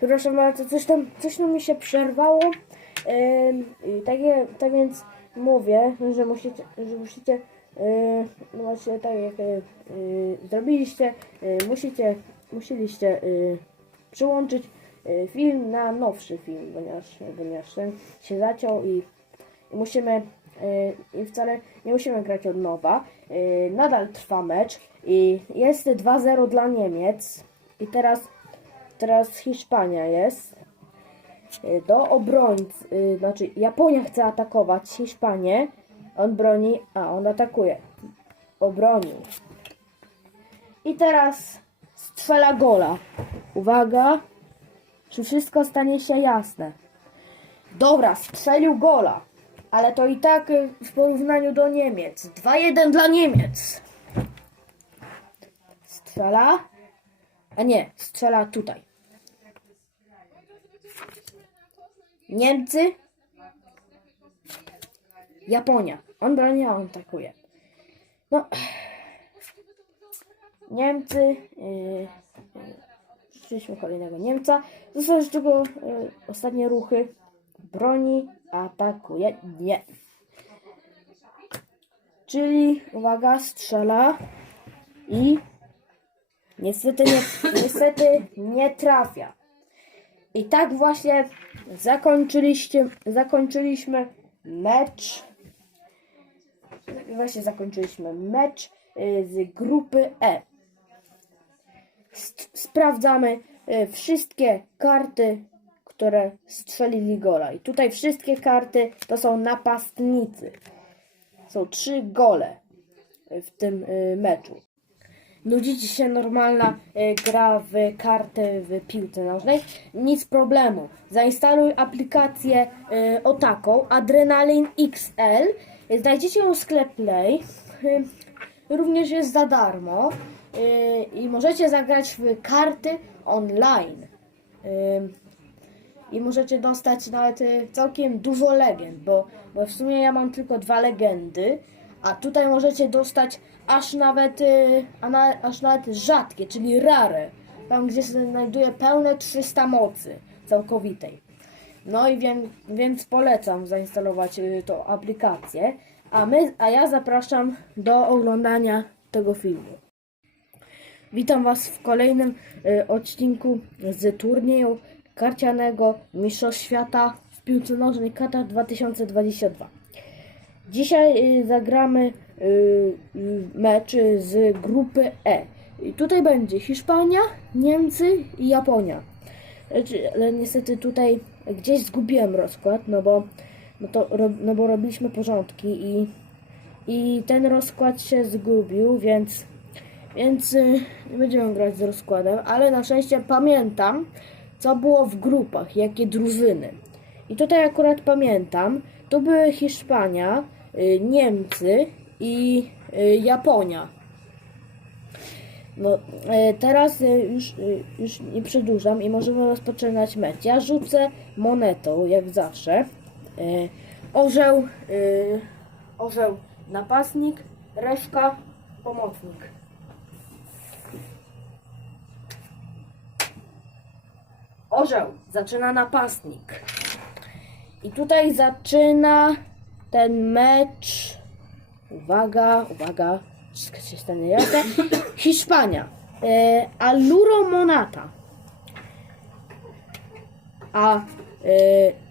Proszę bardzo, coś tam, coś tam mi się przerwało. I tak, tak więc mówię, że musicie, że musicie yy, właśnie tak jak yy, zrobiliście, yy, musicie, musieliście yy, przyłączyć yy, film na nowszy film, ponieważ, ponieważ ten się zaciął i, i musimy yy, i wcale nie musimy grać od nowa. Yy, nadal trwa mecz i jest 2-0 dla Niemiec i teraz teraz Hiszpania jest. Y, Do obrońcy, y, znaczy Japonia chce atakować Hiszpanię. On broni, a on atakuje. Obronił. I teraz strzela gola. Uwaga, czy wszystko stanie się jasne. Dobra, strzelił gola. Ale to i tak y, w porównaniu do Niemiec. 2-1 dla Niemiec. Strzela. A nie, strzela tutaj. Niemcy. Japonia. On broni, a on atakuje. No. Niemcy. Yy, Przyszliśmy kolejnego Niemca. Zostały już tylko yy, ostatnie ruchy. Broni, atakuje. Nie. Czyli, uwaga, strzela i niestety nie, niestety nie trafia. I tak właśnie zakończyliście, zakończyliśmy mecz. Właśnie zakończyliśmy mecz y, z grupy E. Sprawdzamy y, wszystkie karty, które strzelili gola. I tutaj wszystkie karty to są napastnicy. Są trzy gole y, w tym meczu. Nudzi ci się normalna y, gra w karty w piłce nożnej? Nic problemu. Zainstaluj aplikację y, o taką Adrenalin XL. Znajdziecie ją w sklep Play. Y, również jest za darmo. Y, I możecie zagrać w karty online. Y, i możecie dostać nawet y, całkiem dużo legend, bo, bo w sumie ja mam tylko dwa legendy, a tutaj możecie dostać aż nawet, y, a na, aż nawet rzadkie, czyli rare, tam gdzie znajduje pełne 300 mocy całkowitej. No i wiem, więc polecam zainstalować y, tą aplikację, a, my, a ja zapraszam do oglądania tego filmu. Witam Was w kolejnym y, odcinku z turnieju karcianego Mistrzostw Świata w piłce nożnej Katar 2022. Dzisiaj y, zagramy y, mecz z grupy E. I tutaj będzie Hiszpania, Niemcy i Japonia. Znaczy, Ale niestety tutaj gdzieś zgubiłem rozkład, no bo, no to, no bo robiliśmy porządki i, i ten rozkład się zgubił, więc więc y, nie będziemy grać z rozkładem, ale na szczęście pamiętam, co było w grupach, jakie drużyny. I tutaj akurat pamiętam, to były Hiszpania, Niemcy i y, Japonia. No, e, teraz już, już nie przedłużam i możemy rozpoczynać mecz. Ja rzucę monetą, jak zawsze. Orzeł, orzeł napastnik, reszka pomocnik. Orzeł zaczyna napastnik. I tutaj zaczyna ten mecz. Uwaga, uwaga. Wszystko się stanie jasne. Hiszpania. E, Aluro Monata. A e,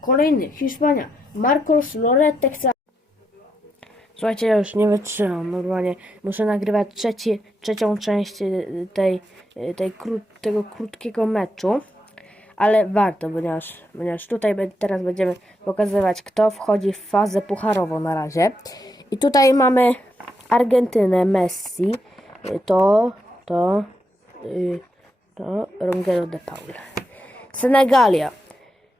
kolejny Hiszpania. Marcos Lorette chce. Słuchajcie, ja już nie wytrzymam. Normalnie muszę nagrywać trzeci, trzecią część y, tej, y, tej kró, tego krótkiego meczu. Ale warto, ponieważ, ponieważ tutaj teraz będziemy pokazywać, kto wchodzi w fazę pucharową na razie. I tutaj mamy Argentynę, Messi. Y, To, to, y, to Rongero de Paul. Senegalia.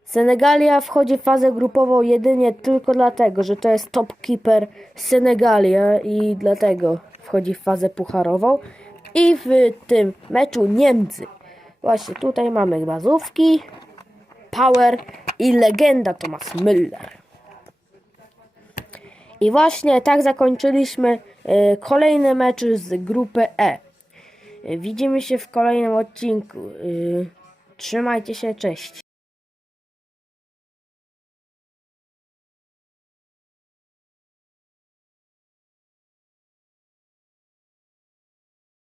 Senegalia wchodzi w fazę grupową jedynie tylko dlatego, że to jest top keeper Senegalia i dlatego wchodzi w fazę pucharową. I w tym meczu Niemcy. Właśnie tutaj mamy bazówki, Power i legenda Thomas Müller. I właśnie tak zakończyliśmy e, kolejny mecz z grupy E. Widzimy się w kolejnym odcinku. E, Trzymajcie się, cześć.